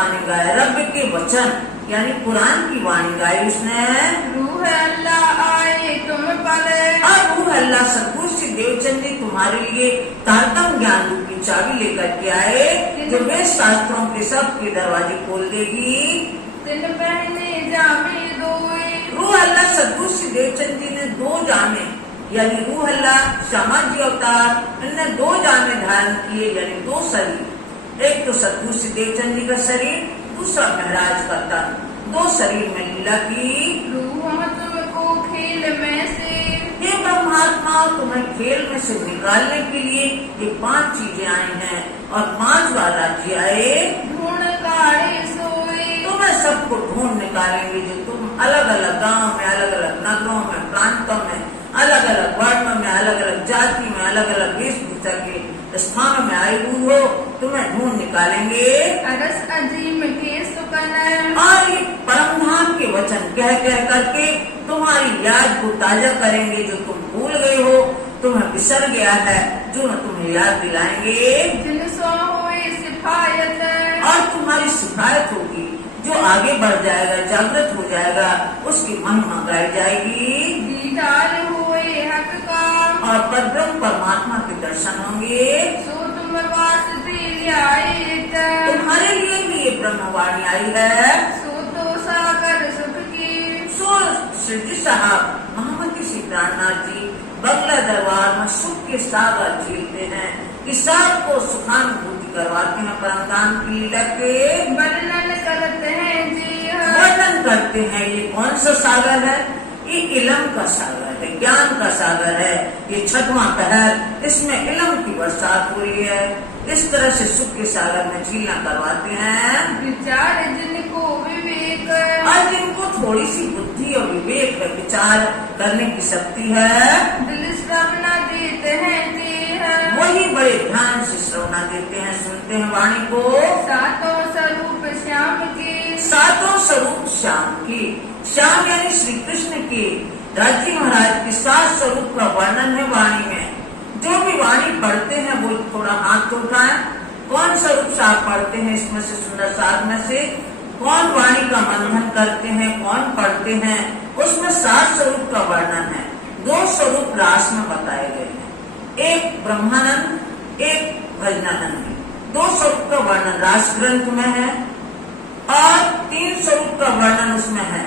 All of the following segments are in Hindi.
वाणी गाए, रब के वचन यानी कुरान की वाणी गाई उसने। रूह अल्लाह आए तुम पर, और रूह अल्लाह सद्गुरु श्री देवचंद जी तुम्हारे लिए तारतम ज्ञान रूपी चाबी लेकर के आए, जो वे शास्त्रों के सब के दरवाजे खोल देगी। तिन पहने जामे दोए, रूह अल्लाह सद्गुरु श्री देवचंद जी ने 2 जामे यानी रूह अल्लाह श्यामा जी अवतार इनने 2 जामे धारण किए यानी 2 शरीर। एक तो सद्गुरु श्री देवचंद जी का शरीर, दूसरा महाराज का तन। 2 शरीर में लीला की। रूह तुमको खेल में से, ये ब्रह्मात्मा तुम्हें खेल में से निकालने के लिए ये 5 चीजें आई हैं और 5 बार राज्य आए। ढूंढ काढ़े सोए, तुम्हें सबको ढूंढ निकालेंगे जो तुम अलग अलग गांव में, अलग अलग नगरों में, प्रांतों में, अलग अलग वर्णों में, अलग अलग जाति में, अलग अलग वेशभूषा के स्थानों में आई हुई हो, तुम्हें ढूंढ निकालेंगे। अरस अजीम के सुकन, और ये परम धाम के वचन कह कह करके तुम्हारी याद को ताजा करेंगे, जो तुम भूल गए हो, तुम्हें बिसर गया है, जो मैं तुम्हें याद दिलाएंगे। जिन सो हुए सिफायत, और तुम्हारी सिफायत होगी, जो आगे बढ़ जाएगा, जागृत हो जाएगा, उसकी महिमा गाई जाएगी। दीदार हुए हक का, और परब्रह्म परमात्मा के दर्शन होंगे। सो तुम वास्ते आए, तुम्हारे लिए भी ये ब्रह्मवाणी आई है। सो तो सागर सुख की, सो श्री जी साहब महामती श्री प्राणनाथ जी बंगला दरबार में सुख के सागर झीलते हैं, कि सबको सुखानुभूति करवाते हैं। परमधाम की लीला के वर्णन करते हैं जी, वर्णन करते हैं। ये कौन सा सागर है? ये इलम का सागर है, ज्ञान का सागर है। ये 6वां पहर, इसमें इलम की बरसात हो रही है। इस तरह से सुख के सागर में झीलना करवाते हैं। विचार जिनको विवेक, और जिनको थोड़ी सी बुद्धि और विवेक है, विचार करने की शक्ति है, दिल श्रवणा देते हैं जी, वही बड़े ध्यान से श्रवणा देते हैं, सुनते हैं वाणी को। सातों स्वरूप श्याम के, 7 स्वरूप श्याम की, श्याम यानी श्री कृष्ण की, राजी महाराज की 7 स्वरूप का वर्णन है वाणी में। जो भी वाणी पढ़ते हैं वो थोड़ा हाथ उठाएं। कौन स्वरूप से आप पढ़ते हैं इसमें से, सुंदर साध में से कौन वाणी का मंथन करते हैं, कौन पढ़ते हैं? उसमें 7 स्वरूप का वर्णन है। 2 स्वरूप रास में बताए गए हैं, एक ब्रह्मानंद, एक भजनानंद। 2 स्वरूप का वर्णन रास ग्रंथ में है और 3 स्वरूप का वर्णन उसमें है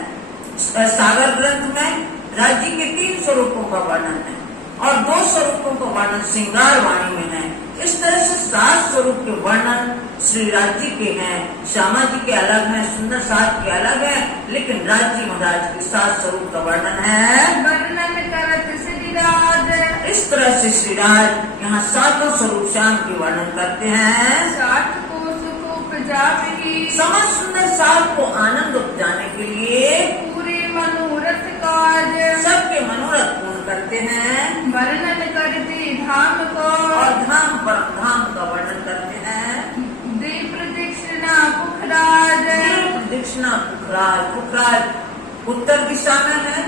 सागर ग्रंथ में। राज्य के 3 स्वरूपों का वर्णन है और 2 स्वरूपों का वर्णन श्रृंगार वाणी में है। इस तरह से 7 स्वरूप के वर्णन श्री राज्य के हैं। श्यामा जी के अलग हैं, सुंदर साथ के अलग हैं, लेकिन राज्य महाराज के 7 स्वरूप का वर्णन है। वर्णन करत श्रीराज, इस तरह से श्रीराज यहाँ 7 स्वरूप श्याम के वर्णन करते हैं। 60 को सुख उपजावी, समझ सुंदर साथ को आनंद उपजाने के लिए पूरे मनोरथ काज, सबके मनोरथ पूर्ण करते हैं। वर्णन करते धाम को, और धाम परम धाम का वर्णन करते हैं। दे प्रदक्षिणा पुखराज, प्रदक्षिणा पुखराज, पुखराज उत्तर दिशा में है।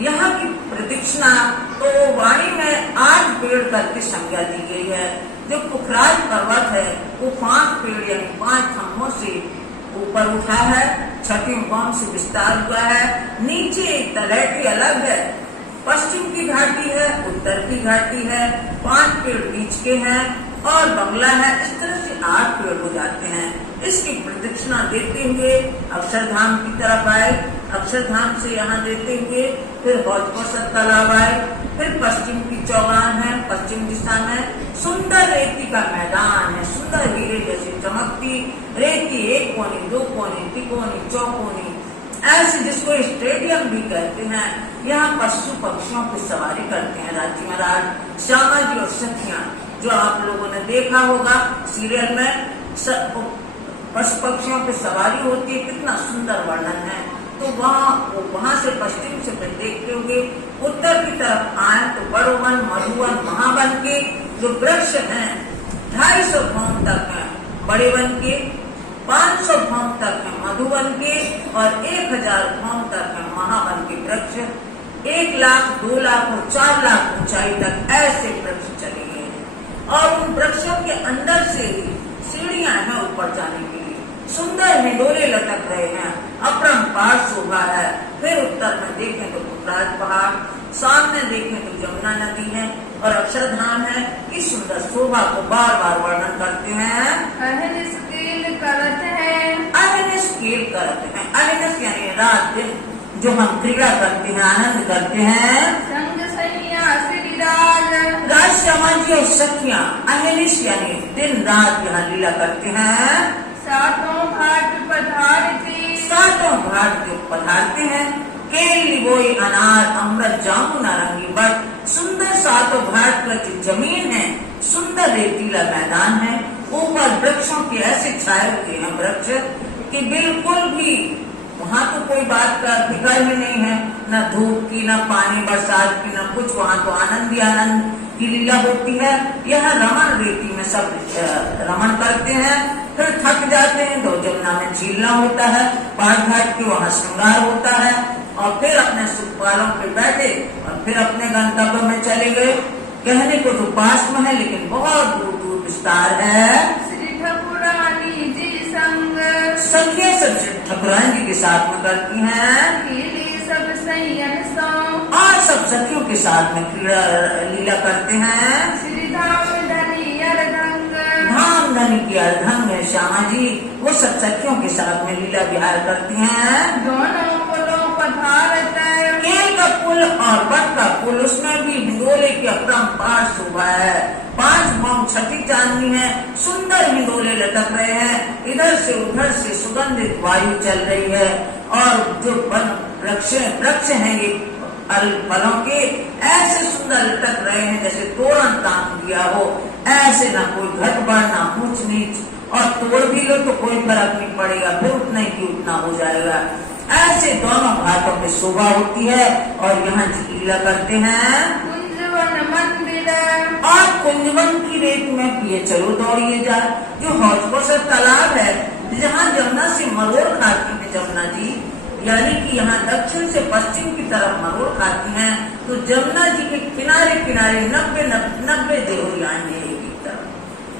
यहाँ की प्रदक्षिणा तो वाणी में 8 पेड़ करके संज्ञा दी गई है। जो पुखराज पर्वत है वो 5 पेड़ यानी 5 खम्भों से ऊपर उठा है, 6वीं बम से विस्तार हुआ है। नीचे तलहटी अलग है, पश्चिम की घाटी है, उत्तर की घाटी है, 5 पेड़ बीच के हैं और बंगला है। इस तरह से 8 पेड़ हो जाते हैं। इसकी प्रदक्षिणा देते हुए अक्षरधाम की तरफ आए, अक्षरधाम से यहाँ देते हुए फिर हौज-पोसत तालाब आए, फिर पश्चिम की चौगान है, पश्चिम दिशा में सुंदर रेती का मैदान है, सुंदर हीरे जैसे चमकती रेती, 1 कोनी, 2 कोनी, तिकोनी, चौकोनी, ऐसे जिसको स्टेडियम भी कहते हैं। यहाँ पशु पक्षियों की सवारी करते हैं राज्य महाराज श्यामा जी और सखियां, जो आप लोगों ने देखा होगा सीरियल में। पशु पक्षियों की सवारी होती है, कितना सुंदर वर्णन है। तो वहाँ से पश्चिम से फिर देखते हुए उत्तर की तरफ आए तो बड़ोवन, मधुवन, महावन के जो वृक्ष हैं 250 भौम तक हैं बड़े वन के, 500 भौम तक है मधुवन के और 1000 भौम तक है महावन के वृक्ष। 1 लाख, 2 लाख और 4 लाख ऊंचाई तक ऐसे वृक्ष चले गए हैं और उन वृक्षों के अंदर से ही सीढ़ियां हैं ऊपर जाने के लिए। सुंदर है अक्षरधाम है की सुंदर शोभा को बार बार वर्णन करते हैं। अहनिस कील करत है, अहनिस कील करते हैं, अहनिस यानी रात दिन जो हम क्रीड़ा करते हैं, आनंद करते हैं। संग सैया श्री राज, राज समाजी और सखियां अहनिस यानी दिन रात यहाँ लीला करते हैं। सातों घाट पधारती, सातों घाट के पधारते हैं। केली बोई अनार अमृत जामु नारंगी बट सुंदर सातों घाट पर जो जमीन है, सुंदर रेतीला मैदान है, ऊपर वृक्षों की ऐसे छाए होते हैं वृक्ष कि बिल्कुल भी वहाँ तो कोई बात का फिक्र ही नहीं है, न धूप की, न पानी बरसात की, न कुछ। वहाँ तो आनंद ही आनंद की लीला होती है। यह रमण रेती में सब रमण करते हैं, फिर थक जाते हैं तो जमुना में झीलना होता है, पहाड़ घाट के वहाँ श्रृंगार होता है और फिर अपने सुखपालों पे बैठे और फिर अपने गंतव्य में चले गए। कहने को तो पास में है लेकिन बहुत दूर दूर विस्तार है। श्री ठाकुरानी जी संग, सखियां सब ठाकुरानी जी के साथ में करती हैं खेले सब सैयन सो, और सब सखियों के साथ में लीला करते हैं। श्री धाम धनी अरदंग, धाम धनी की अर्धंग है श्यामा जी, वो सब सखियों के साथ में लीला विहार करती हैं। दोनों पुलों पधारत, केल का पुल और बट का पुल, उसमें भी हिंदोले की अपरंपार शोभा है। 5 भौम छठी चांदनी है, सुंदर हिंदोले लटक रहे हैं, इधर से उधर से सुगंधित वायु चल रही है और जो वन वृक्ष हैं ये फलों के ऐसे सुंदर लटक रहे हैं जैसे तोरण काम दिया हो। ऐसे ना कोई घट बढ़ ना ऊंच नीच, और तोड़ भी लो तो कोई फर्क नहीं पड़ेगा, फिर उतना ही उतना हो जाएगा। ऐसे दोनों घाटों पे शोभा होती है और यहाँ लीला करते हैं। कुंजवन मंदिर, और कुंजवन की रेत में पिए चलो दौड़िए जा, जो हौज तालाब है जहाँ जमुना से मरोड़ खाती है जमुना जी, यानी कि यहाँ दक्षिण से पश्चिम की तरफ मरोड़ खाती हैं, तो जमुना जी के किनारे किनारे 90 देवरियां हैं।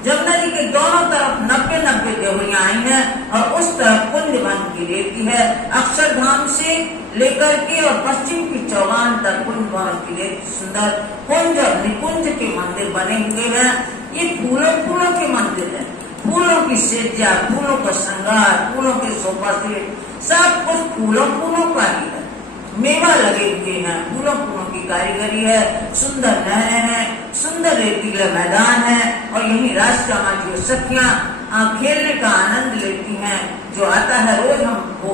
जमुना जी के दोनों तरफ 90 देवरियां आई हैं और उस तरफ कुंजवन की रेती है। अक्षरधाम से लेकर के और पश्चिम की चौगान तक कुंजवन की रेती सुंदर कुंज और निकुंज के मंदिर बने हुए हैं। ये फूलों के मंदिर है, फूलों की सेजा, फूलों का श्रृंगार, फूलों के सोफा सेट, सब कुछ फूलों का ही है। मेवा लगे हुए हैं, फूलों की कारीगरी है, सुंदर नहरें हैं, सुंदर रेतीला मैदान है और यही राजकमा की सखियां खेलने का आनंद लेती हैं। जो आता है रोज हम वो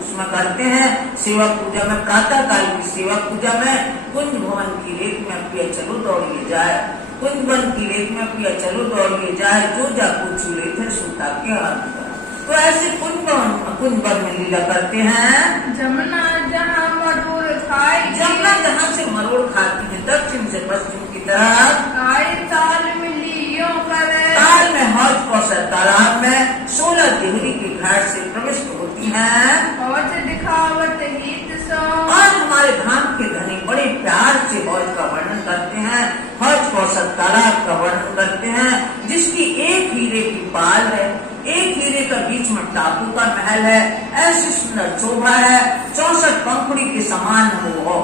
उसमें करते हैं सेवा पूजा में, प्रातः काल की सेवा पूजा में कुंज भवन की रेत में पिया चलो दौड़िए जाए, कुंज वन की रेत में पिया चलो दौड़िए जाए, जो जा कुछ लेते सूता के हाथ। तो ऐसे कुंज वन में लीला करते हैं। जमुना जहाँ मरोड़ खाई, जमुना जहाँ से मरोड़ खाती है दक्षिण से पश्चिम की तरफ, खाई ताल मिलियों करे, ताल में हौज कौशल तालाब में 16 देहरी के घाट से प्रविष्ट होती हैं। हौज दिखावत हित सो, और हमारे धाम के धनी बड़े प्यार से हौज का वर्णन करते हैं, हौज कौशल तालाब का वर्णन करते हैं, जिसकी एक हीरे की पाल है, एक हीरे का बीच में टापू का महल है, ऐसी सुंदर शोभा है, 64 पंखुड़ी के समान वो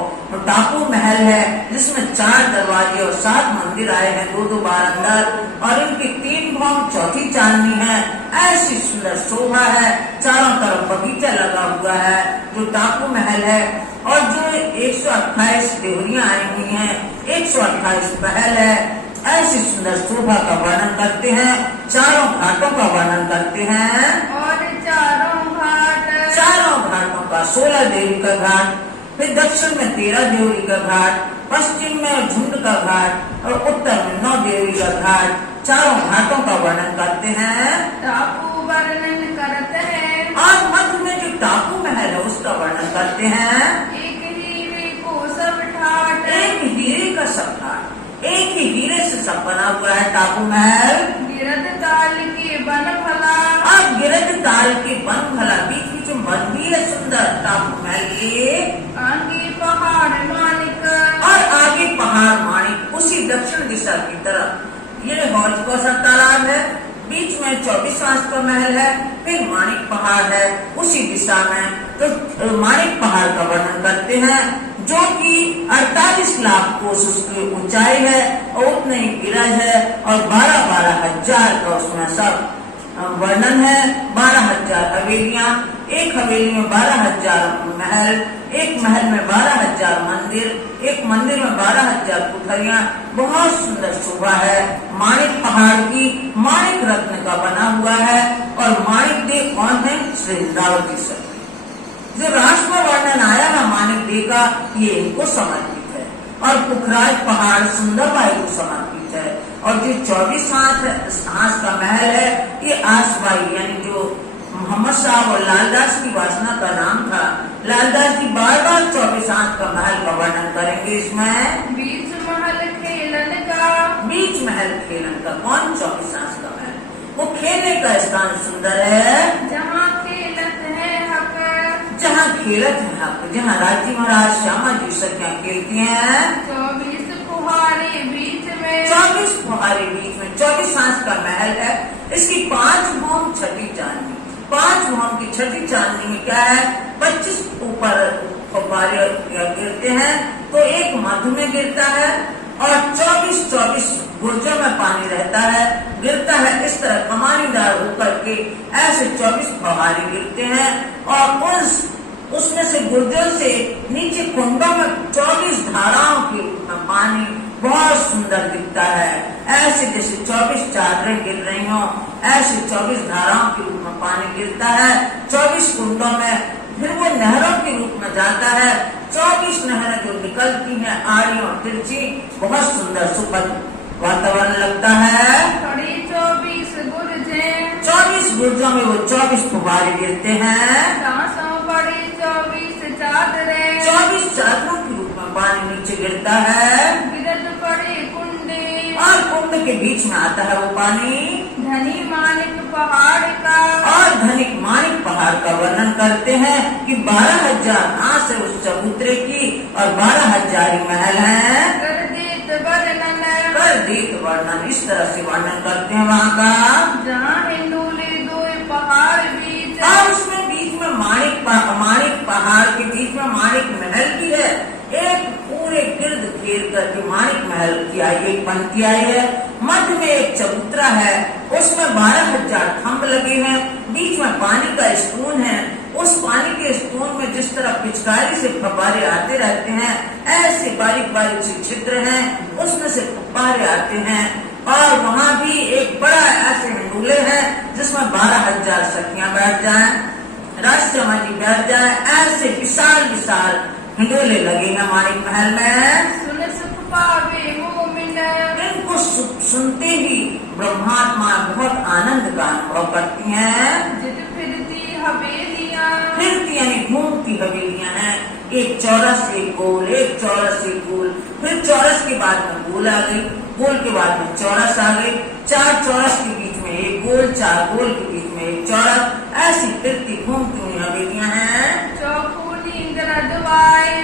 टापू महल है, जिसमें 4 दरवाजे और 7 मंदिर आए हैं, 2 बार अंदर, और इनकी 3 भौम चौथी चांदनी है। ऐसी सुंदर शोभा है, चारों तरफ बगीचा लगा हुआ है जो टापू महल है, और जो 128 देवरियां आई हुई हैं, 128 महल है। ऐसी सुंदर शोभा का वर्णन करते हैं, चारों घाटों का वर्णन करते हैं। और चारों घाटों का 16 देवी का घाट, फिर दक्षिण में 13 देवी का घाट, पश्चिम में झुंड का घाट और उत्तर में 9 देवी का घाट, चारों घाटों का वर्णन करते हैं। टापू वर्णन करते हैं, और मध्य में जो टापू महल है उसका वर्णन करते हैं। एक हीरे को सब ठाट, एक हीरे का सब घाट, एक ही हीरे से सब बना हुआ है टापू महल। गिरद ताल के बन भला, और गिरद ताल के बन भला, बीच बीच में बन भी है सुंदर टापू महल के। आगे पहाड़ मानिक, और आगे पहाड़ मानिक, उसी दक्षिण दिशा की तरफ ये हौज कौशल तालाब है, बीच में 24 आंच का महल है, फिर मानिक पहाड़ है उसी दिशा में। तो मानिक पहाड़ का वर्णन करते हैं, जो कि 48 लाख कोस उसकी ऊंचाई है और उतने ही गिरज है और 12 हजार का उसमें सब वर्णन है। 12,000 हवेलियां, एक हवेली में 12,000 महल, एक महल में 12,000 मंदिर, एक मंदिर में 12,000 कुठरियां। बहुत सुंदर शोभा है। माणिक पहाड़ की माणिक रत्न का बना हुआ है और माणिक देव कौन है? श्री इंद्रावती सती। जो राष्ट्र वर्णन आया है माणिक देव का, ये इनको समर्पित है। और पुखराज पहाड़ सुंदरबाई को समर्पित है। और जो 24 हाथ का महल है, ये आसबाई यानी जो मोहम्मद साहब और लालदास की वासना का नाम था। लालदास जी बार बार 24 हाथ का महल का वर्णन करेंगे इसमें। बीच महल खेलन का, बीच महल खेलन का कौन? 24 हाथ का महल। वो खेलने का स्थान सुंदर है, जहाँ खेलत है हक, जहाँ खेलत है हक, जहाँ राजी महाराज श्यामा जी सखियां खेलती हैं। 24 फुहारे बीच में, 24 फुहारे बीच में 24 हाथ का महल है। इसकी 5 भौम छठी चांदनी, 5 भौम की छठी चांदनी में क्या है? 25 ऊपर फुहारे गिरते हैं, तो एक मध्य में गिरता है और 24 गुर्जों में पानी रहता है, गिरता है इस तरह कमानीदार होकर के। ऐसे 24 फुहारे गिरते हैं और उसमें से गुर्जों से नीचे कुंडों में 24 धाराओं के रूप में पानी बहुत सुंदर दिखता है। ऐसे जैसे 24 चादरें गिर रही हो, ऐसे 24 धाराओं के रूप में पानी गिरता है 24 कुंडों में। फिर वो नहरों के रूप में जाता है। 24 नहरें जो निकलती हैं आड़ी और तिरछी, बहुत सुंदर सुखद वातावरण लगता है। खड़ी 24 गुर्जें, 24 गुर्जों में वो 24 फुहारे गिरते हैं। दांसों पड़ी 24 चादरें, 24 चादरों के रूप में पानी नीचे गिरता है गिरद पड़ी कुंडी, और कुंड के बीच में आता है वो पानी। धनी मानिक पहाड़ का, और धनिक मानिक पहाड़ का वर्णन करते हैं कि 12,000 हाथ है उस चबूतरे की और 12,000 ही महल है। कर देत वर्णन, कर दीत वर्णन, इस तरह से वर्णन करते हैं वहाँ का। जहाँ हिंदूले दो पहाड़ बीच, और उसमें बीच में माणिक पहाड़ के बीच में माणिक महल भी है। एक पूरे गिर्द घेर करके माणिक महल की आई एक पंक्ति आई है। मध्य में एक चबूतरा है, उसमें 12,000 खम्भ लगे हैं। बीच में पानी का स्टून है। उस पानी के स्टून में जिस तरह पिचकारी से फव्वारे आते रहते हैं, ऐसे बारीक बारीक से छिद्र हैं, उसमें से फव्वारे आते हैं। और वहाँ भी एक बड़ा ऐसे हिंडोले है जिसमें 12,000 सखियां बैठ जाएं, राजश्यामा जी बैठ जाए। ऐसे विशाल विशाल हिंडोले लगे हैं माणिक महल में। सुन सुख पावे मोमिन, इनको सुनते ही ब्रह्मात्मा बहुत आनंद का अनुभव करती हैं। जिद फिरती हवेलियाँ, फिरती यानी घूमती हवेलियां हैं। एक चौरस एक गोल, एक चौरस एक गोल, फिर चौरस के बाद में गोल आ गई, गोल के बाद में चौरस आ गई। 4 चौरस के बीच में एक गोल, 4 गोल के बीच में एक चौरस। ऐसी फिरती घूमती हुई हवेलियां हैं। चौखूनी गरदवाए,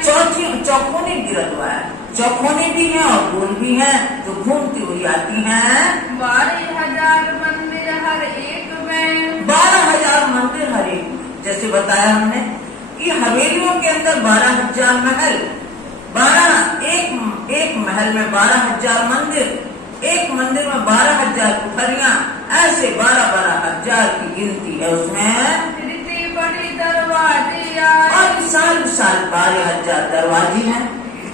चौकोनी गिरदवाए, चौकोनी भी है और गोल भी है जो घूमती हुई आती हैं। 12,000 मंदिर हर एक में, 12,000 मंदिर हर एक में। जैसे बताया हमने कि हवेलियों के अंदर 12,000 महल, एक महल में 12,000 मंदिर, एक मंदिर में 12,000 कुठरियां। ऐसे 12,000 की गिनती है उसमें। फिरती बड़ी दरवाजे और विशाल विशाल 12,000 दरवाजे हैं।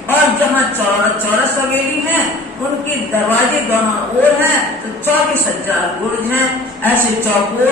और जहाँ चौरस हवेली है उनके दरवाजे दोनों ओर हैं, तो 24,000 गुर्ज हैं ऐसे चौकोर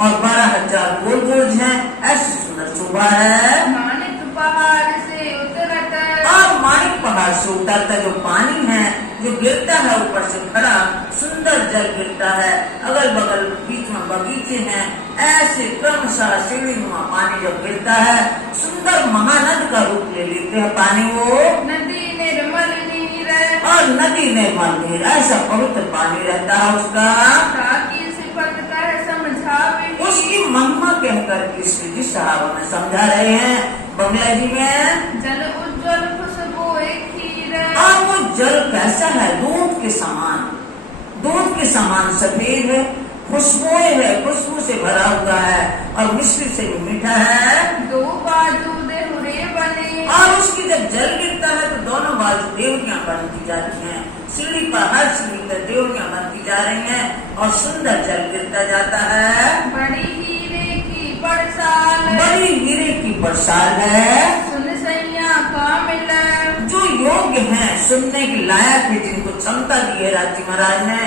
और 12,000 गोल गुर्ज हैं। ऐसी सुंदर शोभा है। मानिक पहाड़ से उतरत, और माणिक पहाड़ से उतरता जो पानी है जो गिरता है ऊपर से खड़ा सुंदर जल गिरता है। अगल बगल बीच में बगीचे हैं। ऐसे क्रमशः सीढ़ीनुमा पानी जब गिरता है सुंदर महानद का रूप ले लेते हैं पानी वो। नदी निर्मल नीर, और नदी निर्मल नीर, ऐसा पवित्र पानी रहता है उसका। ताकि सिफत कर समझावे, उसकी महिमा कहकर के श्री जी साहब हमें समझा रहे हैं बंगला जी में। जल उज्जवल खुशबू खीर, और वो जल कैसा है? दूध के समान, दूध के समान सफेद है, खुशबुएं है, खुशबू से भरा हुआ है और मिश्री से भी मीठा है। 2 बाजू देहुरे बने, और उसकी जब जल गिरता है तो दोनों बाजू देवनियां बनती जाती हैं। सीढ़ी पर हर सीढ़ी पर देवनियां बनती जा रही हैं और सुंदर जल गिरता जाता है। बड़ी हीरे की बरसाल, बड़ी हीरे की बरसात है। सुन सैया कामिल, जो योग्य हैं, सुनने के लायक है, जिनको क्षमता दी है राजी महाराज ने,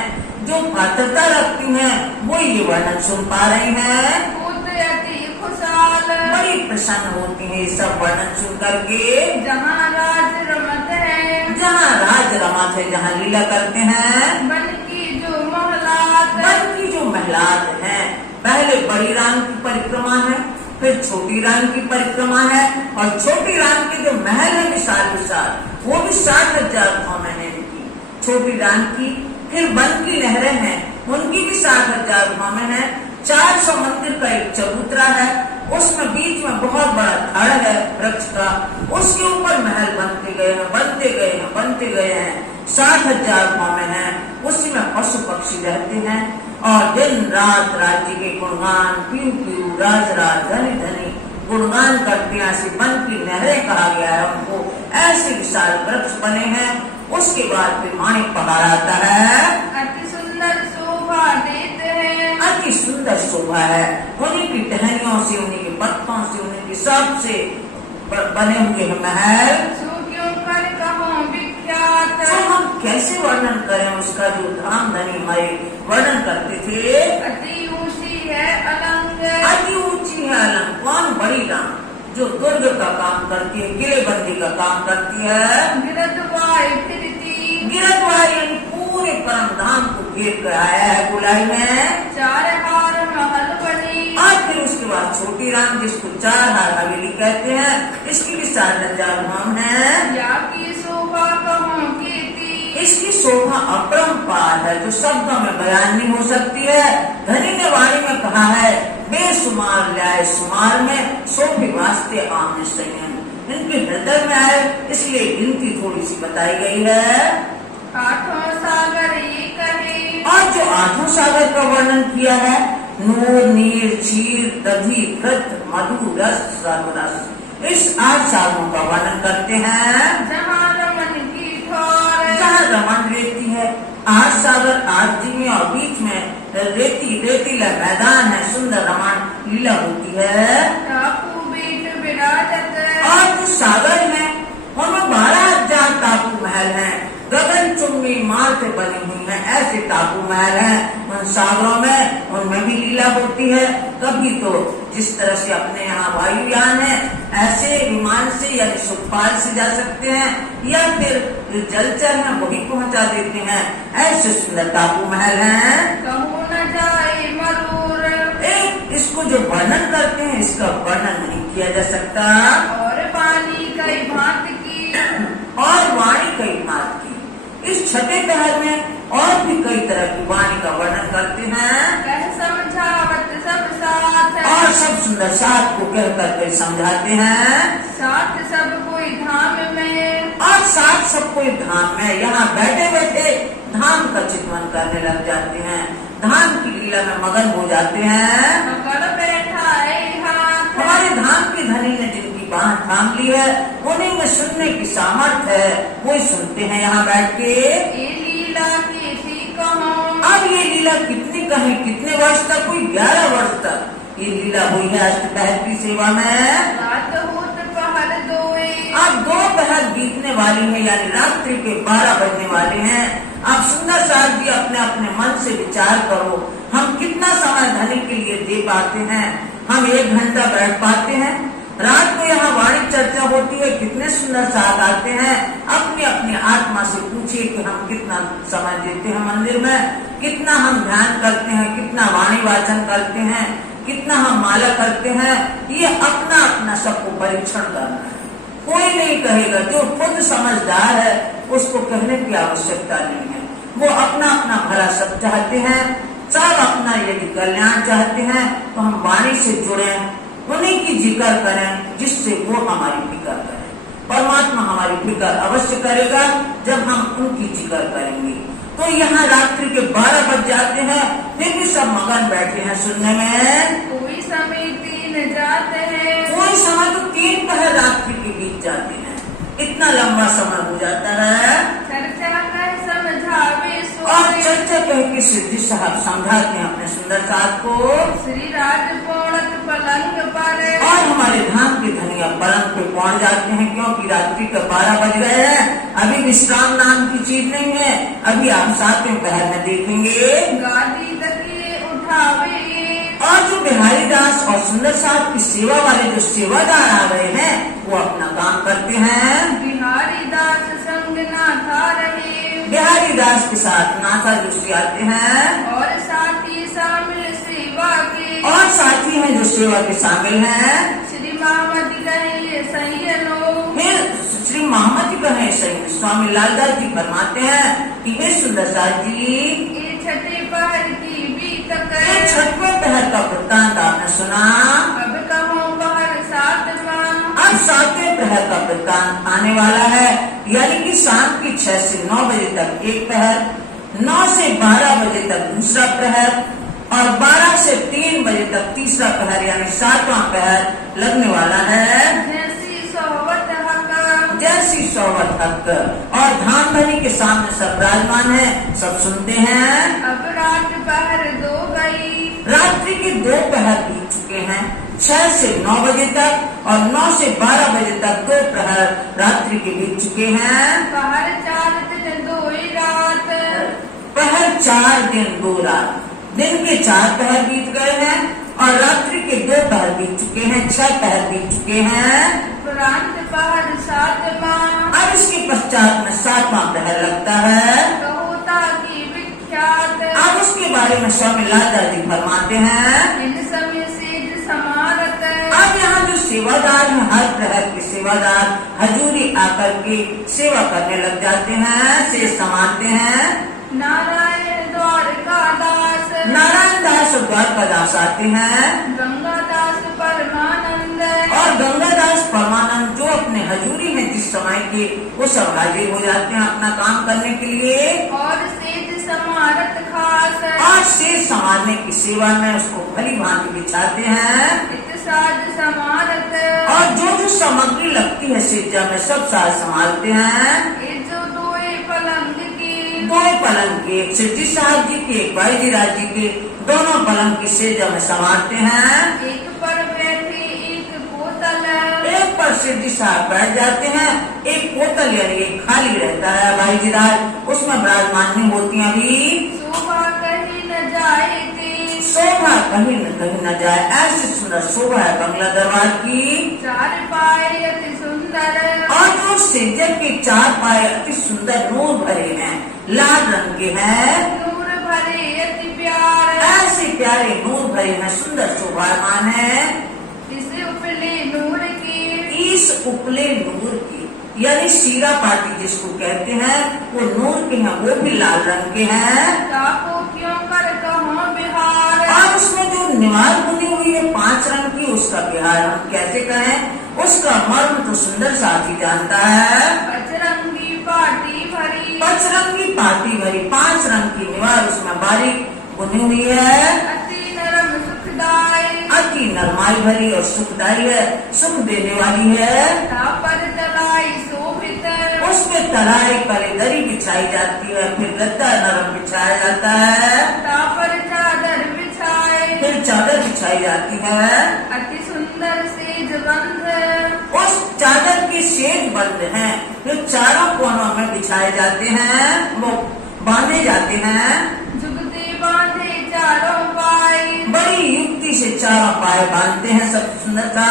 जो पात्रता रखती हैं, वो ये वर्णन सुन पा रही हैं। अति खुशहाल, बड़ी प्रसन्न होती है ये सब वर्णन सुन करके। जहाँ राज रमत है, जहाँ राज रमत है, जहाँ लीला करते हैं, बन की जो महलात, वन की जो महिलात है, पहले बड़ी राम की परिक्रमा है, फिर छोटी राम की परिक्रमा है, और छोटी राम के जो महल है विशाल विशाल, वो भी 60,000 भवन है इनकी छोटी राम की। फिर वन की नहरें हैं, उनकी भी 60,000 भवन है। 400 मंदिर का एक चबूतरा है, उसमें बीच में बहुत बड़ा धड़ है वृक्ष का, उसके ऊपर महल बनते गए हैं, बनते गए हैं, बनते गए हैं। 60,000 भवन है, उसी में पशु पक्षी रहते हैं और दिन रात राज्य के गुणगान पीऊ पीऊ राज राज धनी धनी गुणगान करते हैं। ऐसे वन की नहरें कहा गया है उनको, ऐसे विशाल वृक्ष बने हैं। उसके बाद फिर माणिक पहाड़ आता है, अति सुंदर शोभा देते हैं, अति सुंदर शोभा है। उन्हीं की टहनियों से, उन्हीं के पत्तों से, उन्हीं की सबसे बने हुए हैं महल। सूर्यों कर कहूँ विख्यात, तो हम कैसे वर्णन करें उसका, जो धाम धनी हमारे वर्णन करते थे। अति ऊंची है अलंग, अति ऊंची है अलंग, कौन? बड़ी राम, जो दुर्ग का काम करती है, किलेबंदी का काम करती है। गिरदवाई फिरती, गिरदवाई यानी पूरे परम धाम को घेर कर आया है गोलाई में। चार हार महल बनी, और फिर उसके बाद छोटी राम, जिसको 4 हार हवेली कहते हैं, इसकी भी 60,000 भवन है। या की शोभा कहूँ कीर्ति, इसकी शोभा अपरंपार है, जो शब्दों में बयान नहीं हो सकती है। धनी ने वाणी में कहा है, बेसुमार लाए सुमार में, शोभे वास्ते आमने संयम। इनके हृदय में आए, इसलिए गिनती थोड़ी सी बताई गई है। आठों सागर ये कहे, और जो 8 सागर का वर्णन किया है, नूर नीर क्षीर दधी घृत मधु रस सर्वरस, इस 8 सागरों का वर्णन करते हैं। जहाँ रमन की ठोर, जहाँ रमन रहती है, 8 सागर 8 जिमी और बीच में रेतीला मैदान है, सुंदर रमन लीला होती है। टापू बीट विराजत, और जो सागर है उनमें 12,000 टापू महल हैं, गगन चुम्बी मार्ग बनी हुई है, ऐसे टापू महल हैं उन सागरों में, उनमें भी लीला होती है। कभी तो जिस तरह से अपने यहाँ वायुयान है, ऐसे विमान से यानी सुखपाल से जा सकते हैं, या फिर जलचर है वही पहुँचा देते हैं, ऐसे सुंदर टापू महल हैं। कहूँ न जाए मरूर, एक इसको जो वर्णन करते हैं, इसका वर्णन नहीं किया जा सकता। और पानी कई भांत की, और वाणी कई भांत की, इस छठे पहर में और भी कई तरह की वाणी का वर्णन करते हैं। कह समझावत सब साथ, और सब सुंदर साथ को कह करके समझाते हैं। साथ सब कोई धाम में, और साथ सब कोई धाम में, यहाँ बैठे बैठे धाम का चिंतन करने लग जाते हैं, धाम की लीला में मगन हो जाते हैं। पकड़ बैठा है हाथ, हमारे धाम के धनी ने जिनकी बात थाम ली है, उन्हीं में सुनने की सामर्थ्य है, वही सुनते हैं यहाँ बैठ के। ये लीला की थी कहूँ, अब ये लीला कितनी कहें, कितने वर्ष तक हुई? 11 वर्ष तक ये लीला हुई है अष्टपहर की सेवा में। रात होत पहर दोए, अब 2 पहर बीतने वाली है, यानी रात्रि के 12 बजने वाले हैं। आप सुंदर साथ जी अपने अपने मन से विचार करो, हम कितना समय धनी के लिए दे पाते हैं? हम 1 घंटा बैठ पाते हैं? रात को यहाँ वाणी चर्चा होती है, कितने सुंदर साथ आते हैं। अपनी अपनी आत्मा से पूछिए कि हम कितना समय देते हैं मंदिर में, कितना हम ध्यान करते हैं, कितना वाणी वाचन करते हैं, कितना हम माला करते हैं। ये अपना अपना सबको परीक्षण करना है। कोई नहीं कहेगा, जो खुद समझदार है उसको कहने की आवश्यकता नहीं है। वो अपना अपना भला सब चाहते हैं, सब अपना यदि कल्याण चाहते हैं, तो हम वाणी से जुड़े, उन्हीं की जिक्र करें जिससे वो हमारी फिक्र करें। परमात्मा हमारी फिक्र अवश्य करेगा जब हम उनकी जिक्र करेंगे। तो यहाँ रात्रि के 12 बज जाते हैं, फिर भी सब मगन बैठे हैं सुनने में। कोई समय 3 जाते हैं, कोई समय तो 3 पहर रात्रि के बीत जाते हैं, इतना लंबा समय हो जाता है। चर्चा कर समझावे और सोए, चर्चा कह के सिद्धि साहब समझाते हैं अपने सुंदर साहब को। श्री राज पौड़त पलंग पर, और हमारे धाम के धनिया पलंग पे पहुंच जाते हैं, क्योंकि रात्रि के 12 बज गए हैं। अभी विश्राम नाम की चीज नहीं है, अभी आप 7वें पहर में देखेंगे। गादी तकिए उठावे, और जो बिहारी दास और सुंदर साहब की सेवा वाले जो सेवादार आ गए हैं, वो अपना काम करते हैं। बिहारी दास संग ना था रहे, बिहारी दास के साथ नाथा जोशी आते हैं, और साथी शामिल सेवा के, और साथी हैं जो सेवा के शामिल हैं। श्री मामती कहे सही लो, फिर श्री महामती कहे सही स्वामी लालदास जी फरमाते हैं कि हे सुंदर साहब जी, ये छठे पहर की बीतक, ये 6वें पहर का वृत्तांत आपने सुना। अब कहो पहर सातवां, अब 7वें प्रहर का वृत्तांत आने वाला है, यानी कि शाम की 6 से 9 बजे तक एक प्रहर, 9 से 12 बजे तक दूसरा प्रहर, और 12 से 3 बजे तक तीसरा प्रहर, यानी 7वां प्रहर लगने वाला है। जैसी सोहबत हक, जैसी सोहबत हक। और धाम धनी के सामने सब विराजमान है, सब सुनते हैं। अब रात पहर 2 गई, रात्रि के 2 प्रहर बीत चुके हैं, 6 से 9 बजे तक, और 9 से 12 बजे तक 2 प्रहर रात्रि के बीत चुके हैं। पहर 4 दिन 2 रात, पहर 4 दिन 2 रात, दिन के 4 पहर बीत गए हैं, और रात्रि के 2 पहर बीत चुके हैं, 6 पहर बीत चुके हैं। उपरांत पहर 7वां, अब इसके पश्चात में 7वां प्रहर लगता है। कहोता की विख्यात, अब उसके बारे में स्वामी लालदास जी फरमाते हैं। इन समय से समारत, अब यहाँ जो सेवादार हैं, हर प्रहर के सेवादार हजूरी आकर के सेवा करने लग जाते हैं, से संभालते हैं। नारायण द्वारका दास, नारायण दास और द्वारका दास आते हैं, गंगा दास परमानंद, और गंगादास परमानंद जो अपने हजूरी में जिस समय के, वो सब हाजिर हो जाते हैं अपना काम करने के लिए। और सेज समारत खास, और शेष संभालने की सेवा में उसको भली भांति बिछाते हैं। इत्साज समारत, और जो जो सामग्री लगती है सेजा में, सब साथ संभालते हैं। ये जो 2 पलंग की, 2 पलंग के, एक सिद्धि साहब जी के, एक भाई जी राज जी के, दोनों पलंग की सेजा में संभालते हैं। एक पर बैठे एक बोतल, एक पर सिद्धि साहब बैठ जाते हैं, एक बोतल यानी एक खाली रहता है भाई जी राज, उसमें विराजमान नहीं होती अभी। शोभा कहीं न जाए थे, शोभा कहीं न जाए, ऐसी सुंदर शोभा है बंगला दरबार की। 4 पाए अति सुंदर, और जो सेजा के 4 पाए अति सुंदर नूर भरे हैं, लाल रंग के हैं, नूर भरे अति प्यार, ऐसे प्यारे नूर भरे हैं, सुंदर शोभायमान है। इसे उपले नूर की, इस उपले नूर की, यानी शीरा पाटी जिसको कहते हैं, वो नूर के हैं, वो भी लाल रंग के हैं। ताको क्यों कर कहो बिहार, और उसमें जो निवार बुनी हुई है 5 रंग की, उसका बिहार हम कैसे कहें, उसका मर्म तो सुंदर साथी जानता है। बजरंगी पाटी भरी, 5 रंग की पाटी भरी, 5 रंग की निवार उसमें बारीक बुनी हुई है। अति नरम सुखदाई, अति नरमाई भरी और सुखदायी है, सुख देने वाली है। पर तलाई शोभित, उसपे तराई कलेदरी बिछाई जाती है, फिर गद्दा नरम बिछाया जाता है, पर चादर बिछाए, फिर चादर बिछाई जाती है। अति सुंदर सेज बंध, उस चादर की सेज बंद है, जो चारों कोनों में बिछाए जाते हैं, वो बांधे जाते हैं। जुगते बांधे चारों पाए, बड़ी युक्ति से चारों पाए बांधते हैं सब सुंदरता।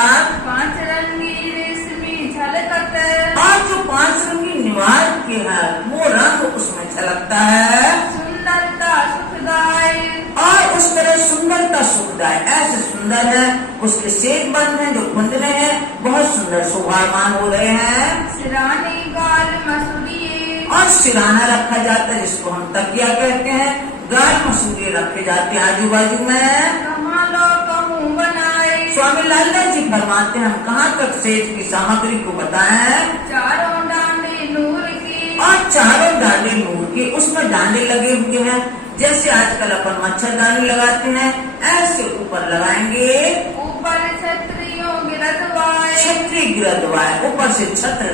5 रंगी रेशमी झलकत, और जो 5 रंगी निवार के हैं, वो रंग उसमें झलकता है, सुंदरता सुखदाई, और उस तरह सुंदरता सुखदाय, ऐसे सुंदर है। उसके सेज बंद हैं, जो खुंदने हैं, बहुत सुंदर शोभायमान हो रहे हैं। सिरानी गाल मसूरिये, और सिराना रखा जाता है, जिसको हम तकिया कहते हैं, गाल मसूरे रखे जाते हैं आजू बाजू में। कहाँ लो कहूँ बनाए, स्वामी लालदास जी फरमाते हैं, हम कहाँ तक सेज की सामग्री को बताएं। चारों डांडे नूर की, और चारों डांडे नूर के, उसमें डांडे लगे हुए हैं, जैसे आजकल अपन मच्छरदानी लगाते हैं, ऐसे ऊपर लगाएंगे। ऊपर छत्रियों गिरतवाए, क्षत्रिय गिरदवाए, ऊपर से छत्र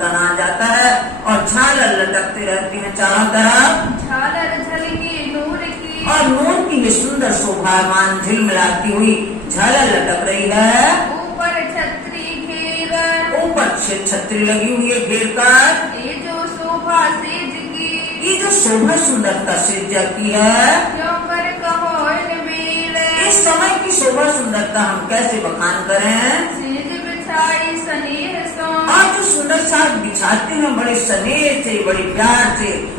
तना जाता है और झालर लटकते रहती है चारों तरफ। झालर झलकी नूर की, और नूर की ये सुंदर शोभामान झिलमिलाती हुई झालर लटक रही है। ऊपर छत्री घेर, ऊपर से छतरी लगी हुई है घेर कर। ये जो शोभा सेज की, ये जो शोभा सुंदरता से की है, क्यों कर कहो इन मेल। इस समय की शोभा सुंदरता हम कैसे बखान करें। सेज बिछाई स्नेह सो, और जो सुंदर साथ बिछाते हैं बड़े स्नेह से, बड़े प्यार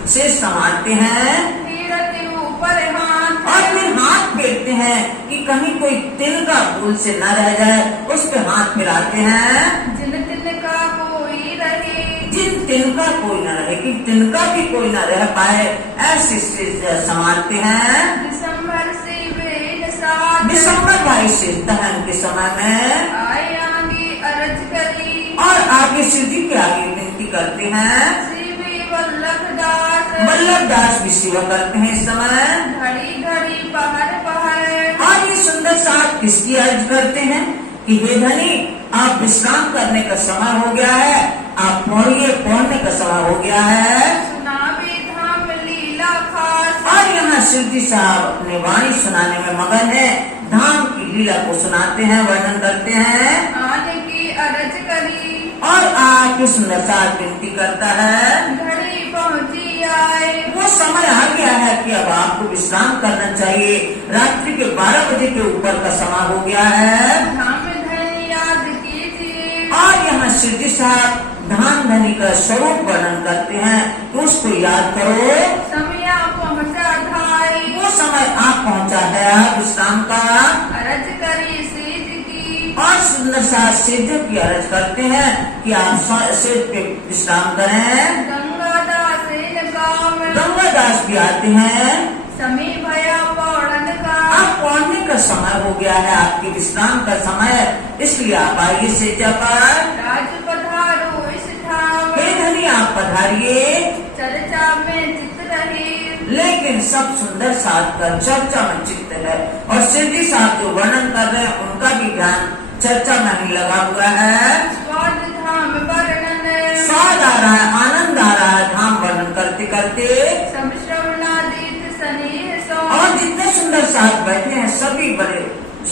से संभालते हैं। तीरथ ऊपर हाथ, और फिर हाथ फेरते हैं कि कहीं कोई तिल का भूल से न रह जाए, उस पे हाथ फिराते हैं। जिन तिनका कोई रहे, जिन तिनका कोई न रहे, कि तिनका भी कोई न रह पाए, ऐसे से संभालते हैं। दिसंबर से बेन साथ, दिसंबर भाई से दहन के समय में आए आगे अरज करी, और आगे सिद्धि के आगे विनती करते हैं। श्री वल्लभ दास, वल्लभ दास भी सेवा करते हैं इस समय। घड़ी घड़ी पहर पहर, और ये सुंदर साथ किसकी अर्ज करते हैं कि हे धनी, आप विश्राम करने का समय हो गया है, आप पढ़ने का समय हो गया है। सुनावे धाम लीला खास, और यहाँ सिद्धि साहब अपने वाणी सुनाने में मगन है, धाम की लीला को सुनाते हैं, वर्णन करते हैं। आने की अरज करी, और आके सुंदर साथ विनती करता है। घड़ी पहुंची आए, वो समय आ गया है कि अब आपको विश्राम करना चाहिए, रात्रि के 12 बजे के ऊपर का समय हो गया है। धाम धन याद कीजिए, और यहाँ सिद्धि साहब धाम धनी का स्वरूप वर्णन करते हैं कि उसको याद करो। समय पहुंचा धाई, वो समय आप पहुंचा है विश्राम का। अरज करी सेज की, और सुंदर साथ सिद्ध की अर्ज करते हैं कि आप सिद्ध पे विश्राम करें। गंगादास इन गाँव में, गंगादास भी आते हैं। समय भया पौड़न का, आप पढ़ने का समय हो गया है, आपके विश्राम का समय, इसलिए आप आइए सेजा पर। राज पधारो इस ठाम, हे धनी आप पधारिए। चर्चा में चित रहे, लेकिन सब सुंदर साथ का चर्चा में चित्त है, और सिद्धि साहब जो वर्णन कर रहे हैं उनका भी ध्यान चर्चा में ही लगा हुआ है। स्वाद धाम वर्णन, स्वाद आ रहा है, आनंद आ रहा है धाम वर्णन करते करते। सब श्रवणादित स्नेह सो, और जितने सुंदर साथ बैठे हैं सभी बड़े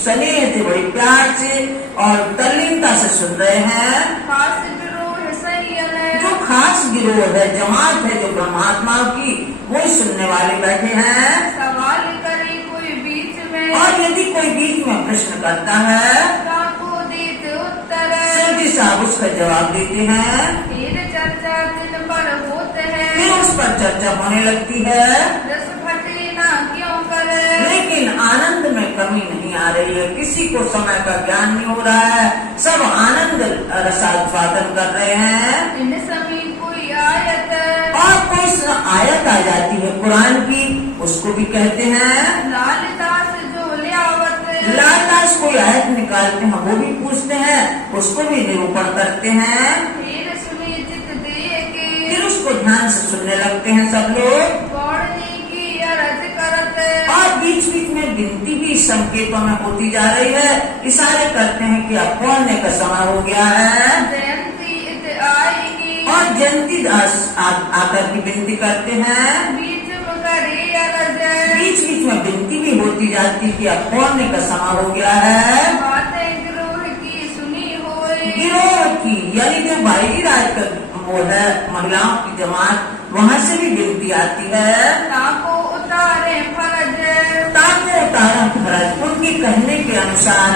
स्नेह से, बड़े प्यार से और तल्लीनता से सुन रहे हैं। खास विरोह संयन, जो खास गिरोह है, जमात है जो ब्रह्मात्माओं की, वही सुनने वाले बैठे हैं। सवाल करे कोई बीच में, और यदि कोई बीच में प्रश्न करता है, काको देते उत्तर, सिद्धि साहब उसका जवाब देते हैं। फिर चर्चा दिन पर होते हैं, फिर उस पर चर्चा होने लगती है। रस फटे ना क्यों करे, लेकिन आनंद में कमी नहीं आ रही है, किसी को समय का ज्ञान नहीं हो रहा है, सब आनंद रसास्वादन कर रहे हैं। इन सभी कोई आयत, और कोई आयत आ जाती है कुरान की, उसको भी कहते हैं। लालदास जो ल्यावत, लालदास कोई आयत निकालते हैं, वो भी पूछते हैं, उसको भी निरूपण करते हैं। फिर सुनी चित दे के, फिर उसको ध्यान से सुनने लगते हैं सब लोग। पौड़ने की अरज करत, और बीच बीच में विनती भी संकेतों में होती जा रही है, इशारे करते हैं कि अब पढ़ने का समय हो गया है। जयंती इत आएगी, और जयंती दास आकर की विनती करते हैं। बीच में करे अरज, बीच बीच में विनती भी होती जाती कि अब पढ़ने का समय हो गया है। बातें गिरोह की सुनी होए, गिरोह की यानी जो बाहरी राज का वो है, महिलाओं की जमात, वहाँ से भी विनती आती है। ताको उतारे फरज, ताको उतारा फरज, उनके कहने के अनुसार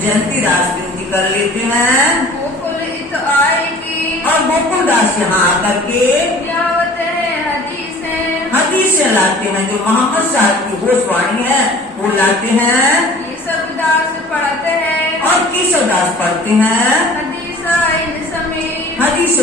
जयंती दास विनती कर लेते हैं। गोकुल इत आएगी, और गोकुल दास यहाँ आकर के ल्यावत है हदीसें, हदीसें लाते हैं, जो मोहम्मद साहब की भोजवाणी है वो लाते हैं। ये सब दास पढ़ते हैं, और किस दास पढ़ते हैं, हदीसा इन समय हदीस